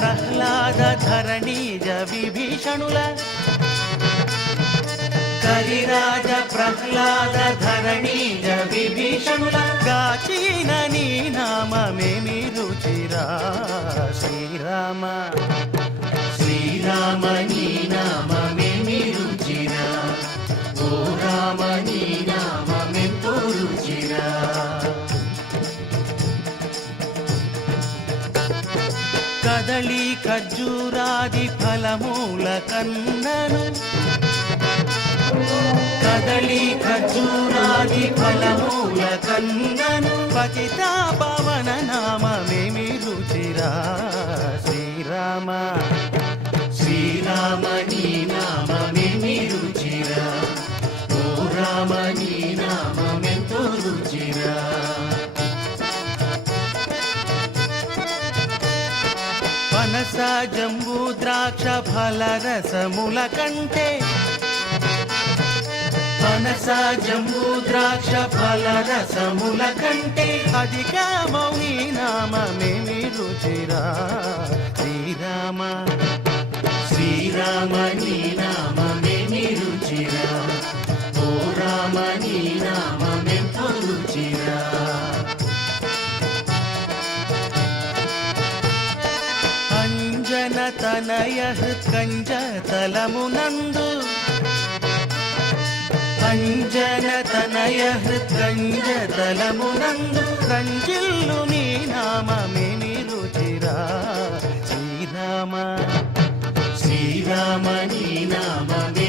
ప్రహ్లాద ధరణీజ విభీషణుల కరిరాజ ప్రహ్లాద ధరణీజ విభీషణుల గాచిన నీ నామమేమి రుచిరా శ్రీరామ శ్రీరామ నీ నామమేమి రుచిరా ఓ రామ నీ నామమెంతో రుచిరా కదళి ఖర్జూరాది ఫలమూల కన్నను కదళి ఖర్జూరాది ఫలమూల కన్నను పతిత పవన నామమేమి రుచిరా శ్రీరామ శ్రీరామ నీ నామమేమి రుచిరా ఓ రామ నీ నామమెంతో రుచిరా పనస జంబూ ద్రాక్ష ఫలరసముల కంటే పనస జంబూ ద్రాక్ష ఫలరసముల కంటే అధిక మౌని నామమేమి రుచిరా శ్రీరామ శ్రీరామ నీ నామమేమి రుచిరా ఓ రామ నీ నామమెంతో రుచిరా తనయ కంజ తలమునందు అంజన తనయ కంజ తలమునందు కంజిల్లు నీ నామమేమి రుచిరా శ్రీరామ శ్రీరామ నీ నామమే